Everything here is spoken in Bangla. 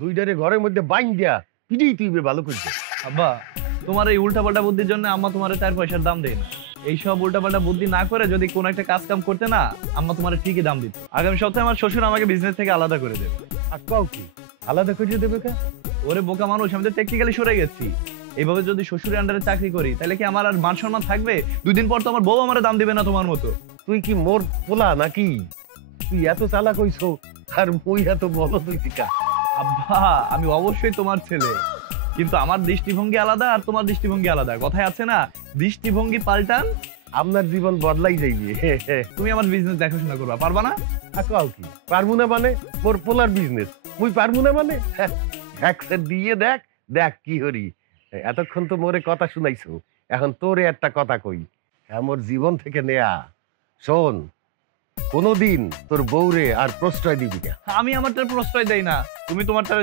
দুইটারে ঘরের মধ্যে বাইন দিয়া পিড়ি তুইবে ভালো করছে। আব্বা, তোমার এই উল্টাপাল্টা বুদ্ধির জন্য আম্মা তোমার 4 পয়সার দাম দেয় না। এইসব উল্টাপাল্টা বুদ্ধি না করে যদি কোন একটা কাজ কাম করতে না, আম্মা তোমার ঠিকই দাম দিত। আগামী সপ্তাহে আমার শ্বশুর আমাকে বিজনেস থেকে আলাদা করে দেবে। আর কাউ কি আলাদা করে দেবে কা? ওরে বোকা মানুষ, আমি তো টেকনিক্যালি সরে গেছি। এইভাবে যদি শ্বশুরের আন্ডারে চাকরি করি তাহলে কি আমার আর মান সম্মান থাকবে? 2 দিন পর তো আমার বউ আমার দাম দিবে না তোমার মতো। তুই কি মোর পোলা নাকি? তুই এত চালাক হইছো আর মুই এত বলো তুই টিকা। আব্বা, আমি অবশ্যই তোমার ছেলে, কিন্তু আমার দৃষ্টিভঙ্গি আলাদা আর তোমার দৃষ্টিভঙ্গি আলাদা। কথায় আছে না, দৃষ্টিভঙ্গি পাল্টান আপনার জীবন বদলাই যাইবে। তুমি আমার বিজনেস দেখাশোনা করবা, পারবা না? আর কাউ কি পারবো না মানে? মোর পোলার বিজনেস মুই পারবো না মানে? একসাথে দিয়ে দেখ দেখ কি হরি। এতক্ষণ তো মোরে কথা শুনাইছো, এখন তোরে একটা কথা কই, মোর জীবন থেকে নেয়া। শোন, কোনোদিন তোর বউরে আর প্রশ্রয় দিবি না। আমি আমারটার প্রশ্রয় দেই না, তুমি তোমারটা